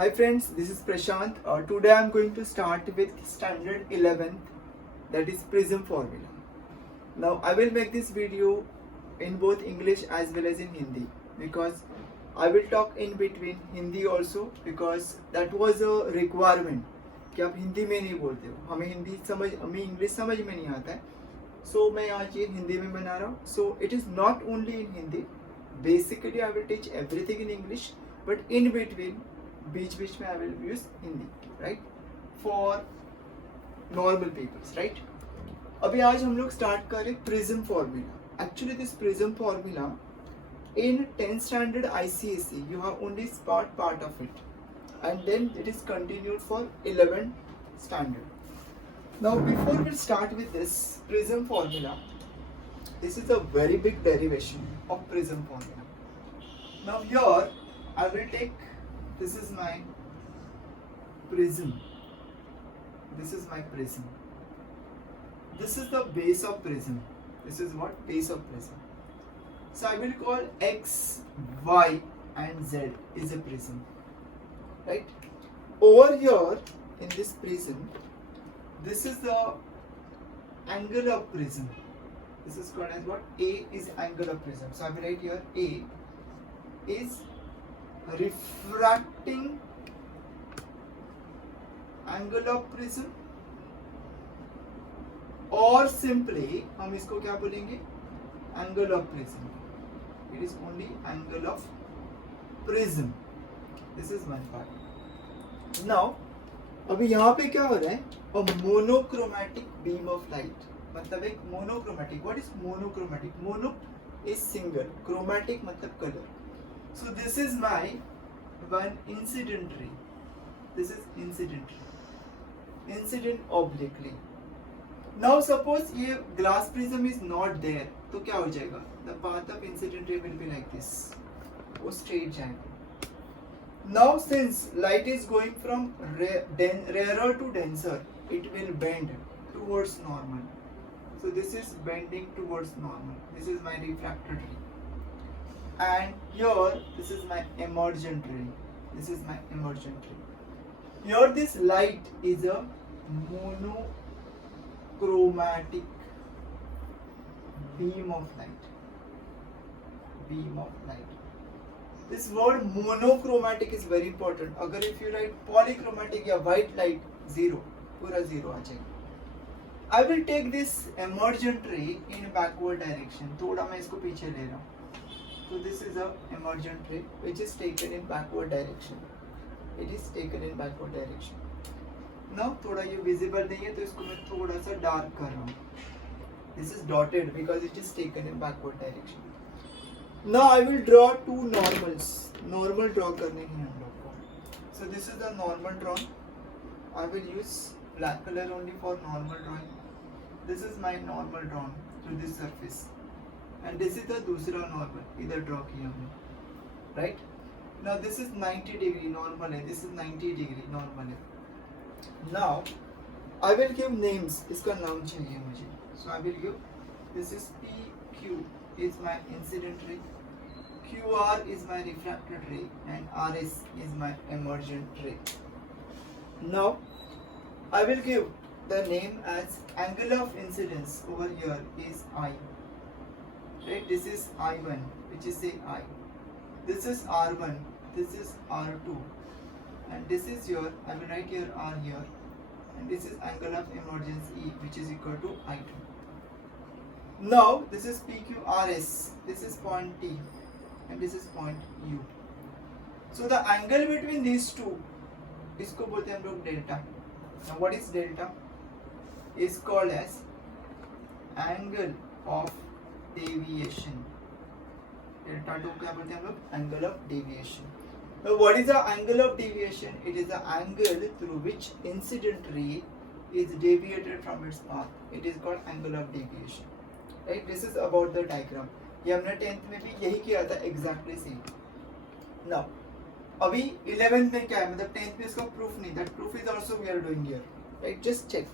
Hi friends, this is Prashant. Today I am going to start with standard 11th, that is prism formula. Now I will make this video in both English as well as in Hindi because I will talk in between Hindi also because that was a requirement कि आप हिंदी में नहीं बोलते हो, हमें English समझ में नहीं आता है. So मैं आज ये हिंदी में बना रहा हूँ. So it is not only in Hindi. Basically I will teach everything in English, but in between बीच में I will use Hindi, right? For normal peoples, right? अभी आज हम लोग स्टार्ट करें prism formula. Actually this prism formula in 10th standard ICSE you have only part of it, and then it is continued for 11th standard. Now before we start with this prism formula, this is a very big derivation of prism formula. Now here I will take, this is my prism, this is my prism, this is the base of prism, this is what? Base of prism. So I will call X, Y and Z is a prism, right? Over here in this prism, this is the angle of prism. This is called as what? A is angle of prism. So I will write here A is refracting angle of prism, और simply हम इसको क्या बोलेंगे? Angle of prism. It is only angle of prism. This is one part. Now अभी यहाँ पे क्या हो रहा है? A monochromatic beam of light. मतलब एक monochromatic. What is monochromatic? Mono is single. Chromatic मतलब color. So this is my one incident ray. This is incident ray. Incident obliquely. Now suppose ये glass prism is not there, तो क्या हो जाएगा? The path of incident ray will be like this. वो straight जाएगा. Now since light is going from rarer to denser, it will bend towards normal. So this is bending towards normal. This is my refracted ray. And here this is my emergent ray. This is my emergent ray. Here this light is a monochromatic beam of light. Beam of light. This word monochromatic is very important. अगर if you write polychromatic या white light, zero, पूरा zero आ जाएगा. I will take this emergent ray in backward direction. थोड़ा मैं इसको पीछे ले रहा हूँ. So this is a emergent ray which is taken in backward direction. It is taken in backward direction. Now थोड़ा ये visible नहीं है तो इसको मैं थोड़ा सा dark कर रहा हूँ. This is dotted because it is taken in backward direction. Now I will draw two normals. Normal draw करने हैं हम लोग को. So this is the normal drawn. I will use black color only for normal drawing. This is my normal drawn to this surface. And this is the दूसरा normal. इधर draw किया हमने. Right? Now this is 90 degree normal है. This is 90 degree normal है. Now I will give names. इसका नाम चाहिए मुझे. So I will give. This is PQ is my incident ray. QR is my refracted ray and RS is my emergent ray. Now I will give the name as angle of incidence over here is I. Right? This is I1, which is say I. This is R1, this is R2, and this is your, I will write here R here, and this is angle of emergence E, which is equal to I2. Now this is PQRS, this is point T, and this is point U. So the angle between these two, इसको बोलते हैं हम लोग delta. Now what is delta? Is called as angle of deviation. Delta 2 क्या बोलते हैं हम लोग? Angle of deviation. Now what is the angle of deviation? It is the angle through which incident ray is deviated from its path. It is called angle of deviation. Right? This is about the diagram. ये हमने 10th में भी यही किया था exactly same. Now अभी 11th में क्या है? मतलब 10th में इसका proof नहीं. That proof is also we are doing here. Right? Just check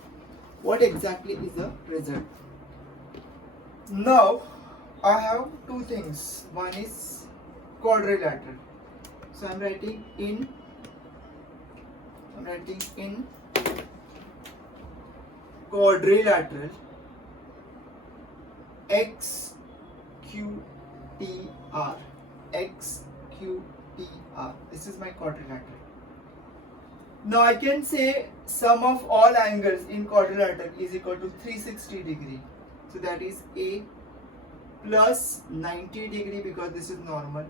what exactly is the result. Now I have two things. One is quadrilateral. So I am writing in I'm writing in quadrilateral XQTR. XQTR. This is my quadrilateral. Now I can say sum of all angles in quadrilateral is equal to 360 degree. So that is A plus 90 degree because this is normal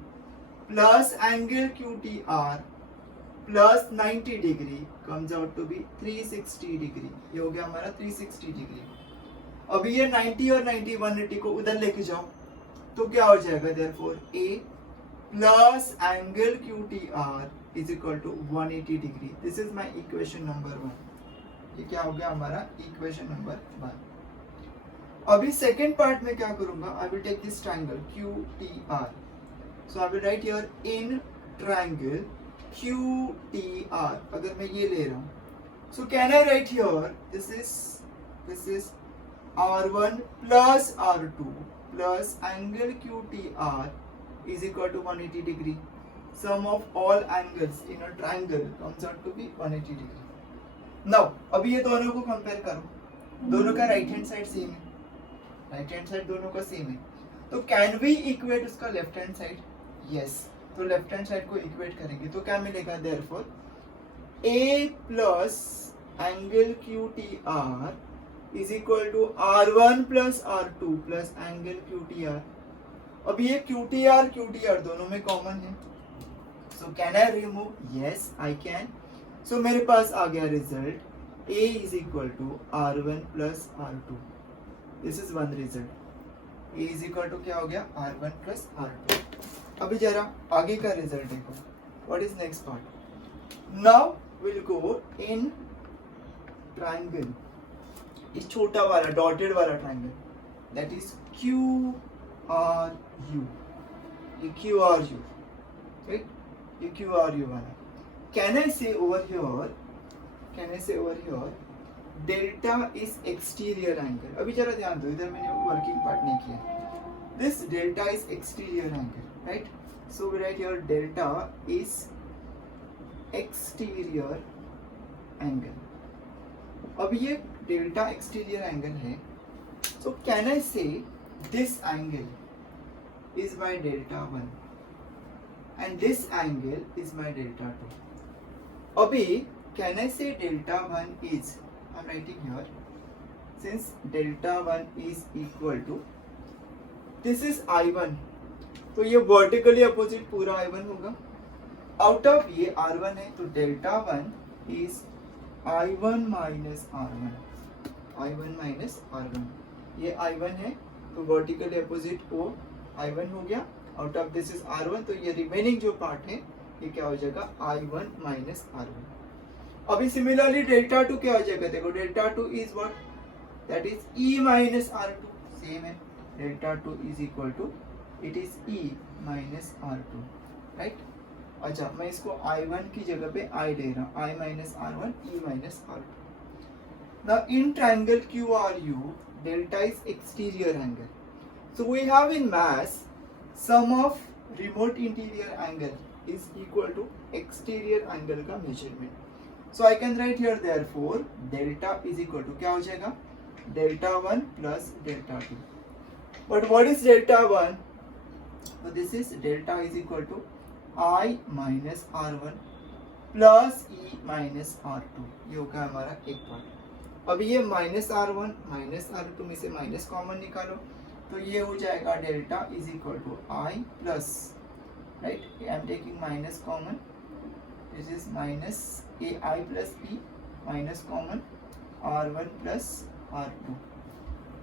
plus angle QTR plus 90 degree comes out to be 360 degree. ये हो गया हमारा 360 degree. अभी ये 90 और 90 180 को उधर लेके जाओ तो क्या हो जाएगा therefore A plus angle QTR is equal to 180 degree. This is my equation number 1. ये क्या हो गया हमारा equation number 1. अभी second part में क्या करूँगा? I will take this triangle QTR. So I will write here in triangle QTR. अगर मैं ये ले रहा हूँ, so can I write here this is R1 plus R2 plus angle QTR is equal to 180 degree. Sum of all angles in a triangle comes out to be 180 degree. Now अभी ये दोनों को compare करो, दोनों का right hand side same है, right hand side दोनों का same है, तो can we equate उसका left hand side? Yes. तो लेफ्ट हैंड साइड को इक्वेट करेंगे तो क्या मिलेगा therefore A plus angle QTR is equal to R1 plus R2 plus angle QTR. अब ये QTR दोनों में कॉमन है, so can I remove? Yes I can. So मेरे पास आ गया result A is equal to R1 plus R2. This is one result. A is equal to क्या हो गया? R1 plus R2. अभी जरा आगे का रिजल्ट देखो. What is next part? Now will go in triangle. इस छोटा वाला डॉटेड वाला ट्राइंगल दैट इज QRU. ये QRU, राइट? ये QRU वाला. कैन आई से over here delta is exterior angle. अभी जरा ध्यान दो, इधर मैंने वर्किंग पार्ट नहीं किया. This delta is exterior angle, right? So we write here delta is exterior angle. अब ये delta exterior angle है, so can I say this angle is my delta 1 and this angle is my delta 2. अभी can I say delta 1 is, I'm writing here, since delta 1 is equal to this is I1, तो ये vertically opposite पूरा I1 होगा. Out of ये R1 है तो delta 1 is I1 minus R1. I1 minus R1, ये I1 है तो वर्टिकली अपोजिट वो I1 हो गया. Out of this is R1, तो ये रिमेनिंग जो पार्ट है ये क्या हो जाएगा? I1 minus R1. अभी सिमिलरली डेल्टा 2 क्या हो जाएगा? देखो delta 2 is what? That is E minus R2. Same है. Delta 2 is equal to it is E minus R2, right? अच्छा, मैं इसको I1 की जगह पे I ले रहा हूँ. I minus R1, E minus R2. Now in triangle QRU, delta is exterior angle. So we have in mass sum of remote interior angle is equal to exterior angle का measurement. So I can write here therefore delta is equal to क्या हो जाएगा? Delta 1 plus delta 2. But what is delta 1? So this is delta is equal to I minus R1 plus E minus R2. ये होगा हमारा एक part. अभी ये minus R1 minus R2 में से माइनस कॉमन निकालो तो ये हो जाएगा delta is equal to I plus, right? I am taking minus common. This is minus AI plus E minus common R1 plus R2.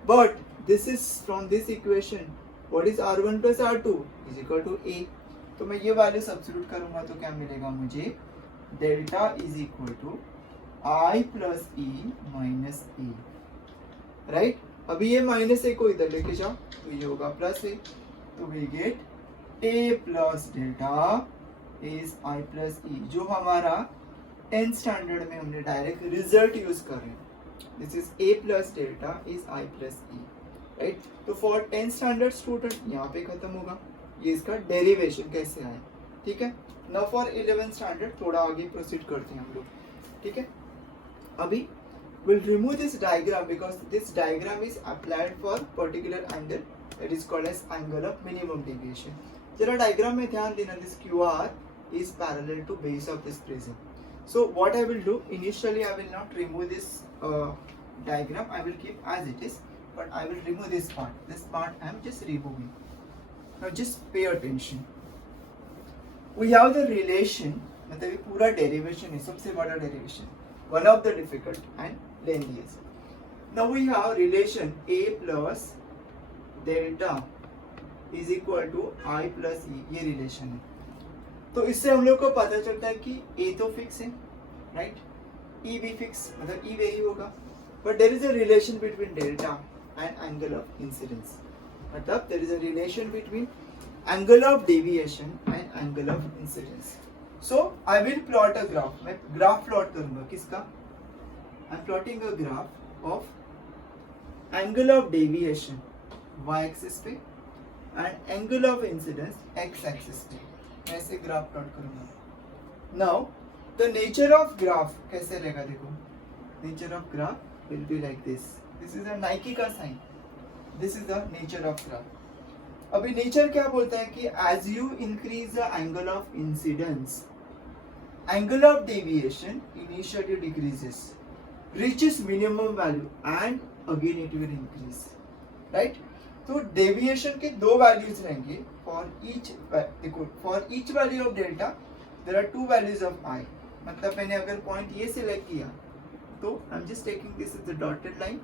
But this is from this equation. What is R1 plus R2 is equal to A. तो मैं ये value substitute करूंगा तो क्या मिलेगा मुझे? Delta is equal to I plus E minus A, right? अभी ये माइनस A को इधर लेके जाओ तो ये होगा प्लस A. तो we get A plus delta is I plus E, जो हमारा 10th स्टैंडर्ड में हमने डायरेक्ट रिजल्ट यूज कर रहे हैं. This is A plus delta is I plus E, right? तो for 10th standard student यहाँ पे खत्म होगा. ये इसका डेरिवेशन कैसे आया, ठीक है? Now for 11th standard थोड़ा आगे प्रोसीड करते हैं हम लोग. ठीक है. अभी we'll remove this diagram because this diagram is applied for particular angle. It is called as angle of minimum deviation. जरा diagram में ध्यान देना. This QR is parallel to base of this prism. So what I will do, initially I will not remove this diagram. I will keep as it is, but I will remove this part. This part I am just removing. Now just pay attention. We have the relation, मतलब ये पूरा derivation है, सबसे बड़ा derivation, one of the difficult and lengthiest. Now we have relation a plus delta is equal to I plus e. ये relation है. तो इससे हम लोग को पता चलता है कि a तो फिक्स है, राइट, e भी फिक्स, मतलब e वही होगा, but there is a relation between delta and angle of incidence. मतलब there is a relation between angle of deviation and angle of incidence. So I will plot a graph. मैं graph plot करूँगा. किसका? I am plotting a graph of angle of deviation y axis पे and angle of incidence x axis पे. मैं ऐसे graph plot करूँगा. Now the nature of graph कैसे रहेगा देखो. Nature of graph will be like this. This is a Nike का sign. This is the nature of graph. अभी nature क्या बोलता है कि as you increase the angle of incidence, angle of deviation initially decreases, reaches minimum value and again it will increase, right? तो deviation के दो values रहेंगे for each. देखो, for each value of delta there are two values of I. मतलब मैंने अगर point ये select किया तो I am just taking this is the dotted line.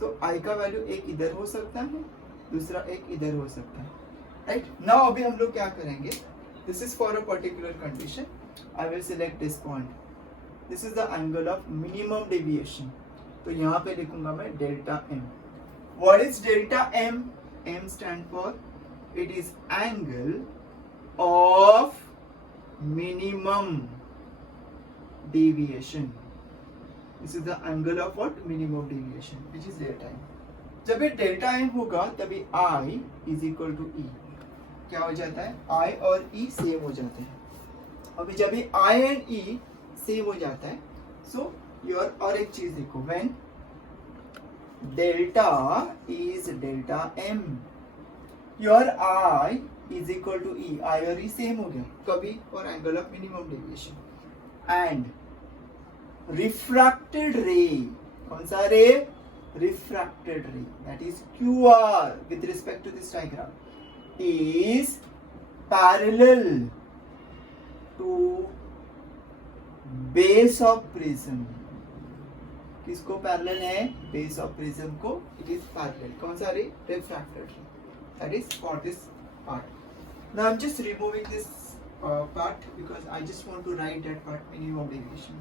तो I का वैल्यू एक इधर हो सकता है, दूसरा एक इधर हो सकता है, राइट. नाउ अभी हम लोग क्या करेंगे, this is for a particular condition. I will select this point. This is the angle of minimum deviation. तो यहाँ पे लिखूंगा मैं delta M. What is delta M? M stand for it is angle of minimum deviation. This is the angle of what? Minimum deviation, which is delta m. जब ये delta m होगा तभी I is equal to E. क्या हो जाता है? I और E same हो जाते हैं. अभी जब ये I and E सेम हो जाता है, so your और एक चीज देखो, when delta is delta m, your I is equal to E. I और E सेम हो गया कभी, और angle of minimum deviation. And refracted रे, कौन सा रे? रिफ्रैक्टेड रे, that is QR with respect to this diagram is parallel to base of prism. किसको पैरेलल है? बेस ऑफ प्रिज्म को. It is parallel. कौन सा रे? रिफ्रैक्टेड रे. That is for this part. Now I am just removing this part because I just want to write that part, minimum deviation.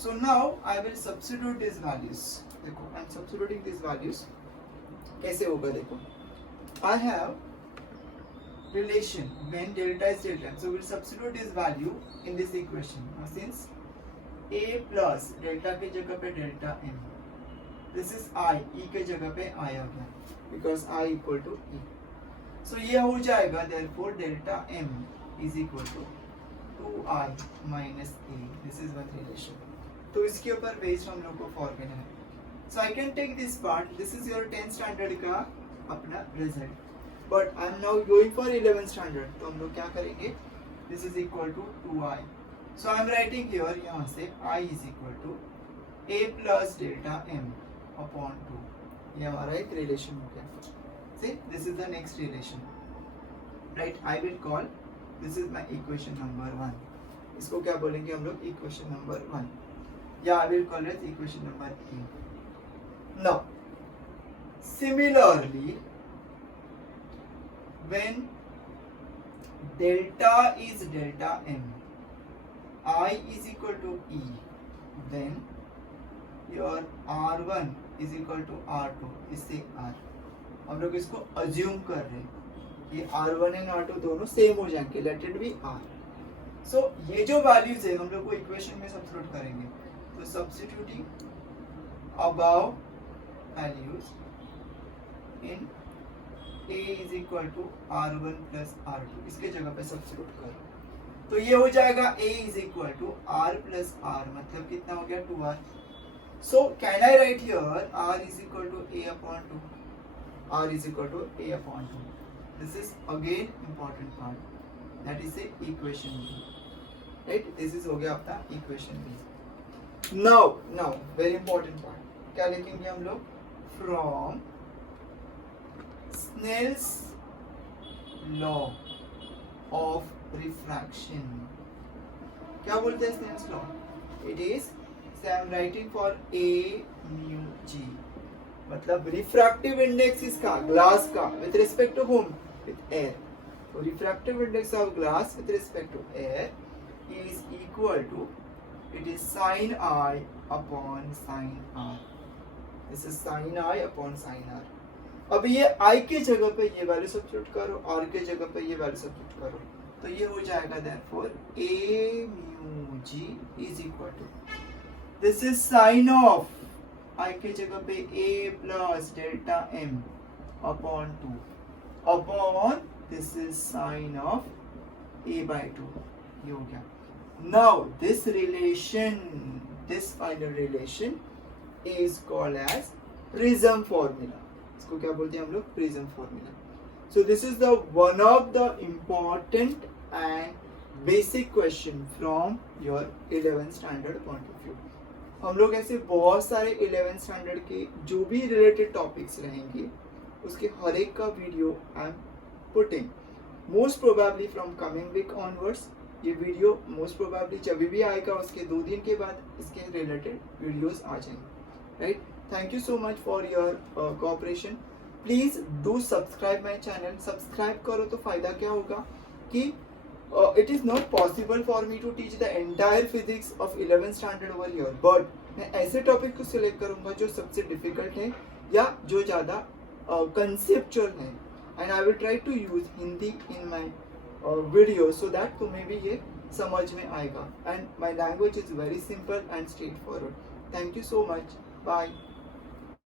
So now I will substitute these values. देखो, I am substituting these values. कैसे होगा देखो. I have relation when delta is delta. So we'll substitute this value in this equation. Now since a plus delta के जगह पे delta m, this is I, e के जगह पे I आ गया because I equal to e. So ये हो जाएगा, therefore delta m is equal to 2I minus a. This is one relation. तो इसके ऊपर बेस्ड हम लोग को फॉर्मूला है. So I can take this part. This is your 10th standard का अपना result, but I am now going for 11th standard. तो हम लोग क्या करेंगे, this is equal to 2I. So I am writing here, यहाँ से I is equal to a plus delta m upon 2. ये हमारा एक रिलेशन हो गया. See, this is the next relation, right. I will call this is my equation number 1. इसको क्या बोलेंगे हम लोग? Equation number 1. Yeah, I will call it equation number A. Now, similarly, when delta is delta m, I is equal to E, then your R1 is equal to R2. इससे R, हम लोग इसको assume कर रहे हैं कि R1 and R2 दोनों same हो जाएंगे. Let it be R. So ये जो values है हम लोग को इक्वेशन में सब्स्टिट्यूट करेंगे. So substituting above values in A is equal to R1 plus R2, इसके जगह पे सब्स्टिट्यूट करो. तो ये हो जाएगा a is equal to r plus r, मतलब कितना हो गया 2r. So can I write here r is equal to a upon 2, r is equal to a upon 2. This is again important part, that is a equation B, right? This is हो गया आपका equation B. Now very important part, क्या लिखेंगे हम लोग? From Snell's law of refraction. क्या बोलते हैं Snell's law? It is, say I am writing for a mu g, मतलब रिफ्रैक्टिव इंडेक्स इसका ग्लास का विद रिस्पेक्ट टू होम, विद एयर. तो refractive index of glass with respect to air is equal to, it is sine i upon sine r. This is sine i upon sine r. अब ये आई के जगह पे ये value substitute करो, are के जगह पे ये वैल्यू सब्स्टिट्यूट करो, तो ये हो जाएगा therefore a mu g is equal to, this is sine of i के जगह पे a plus delta m upon 2 upon this is sine of a by 2. ये हो गया. Now this relation, this final relation is called as prism formula. इसको क्या बोलते हैं हम लोग? Prism formula. So this is the one of the important and basic question from your 11th standard point of view. हम लोग ऐसे बहुत सारे 11th स्टैंडर्ड के जो भी रिलेटेड टॉपिक्स रहेंगे उसके हर एक का video I am putting most probably from coming week onwards. ये वीडियो मोस्ट प्रोबेबली जब भी आएगा उसके 2 दिन के बाद इसके रिलेटेड वीडियोस आ जाएंगे, right? Thank you so much for your cooperation. Please do subscribe my channel. Subscribe करो तो फायदा क्या होगा कि it is not possible for me to teach the entire physics of 11th standard over here, but मैं ऐसे topic को select करूंगा जो सबसे डिफिकल्ट है या जो ज़्यादा कंसेप्चुअल है, and I will try to use Hindi in my video so that तुम्हें भी ये समझ में आएगा. And my language is very simple and straightforward. Thank you so much. Bye.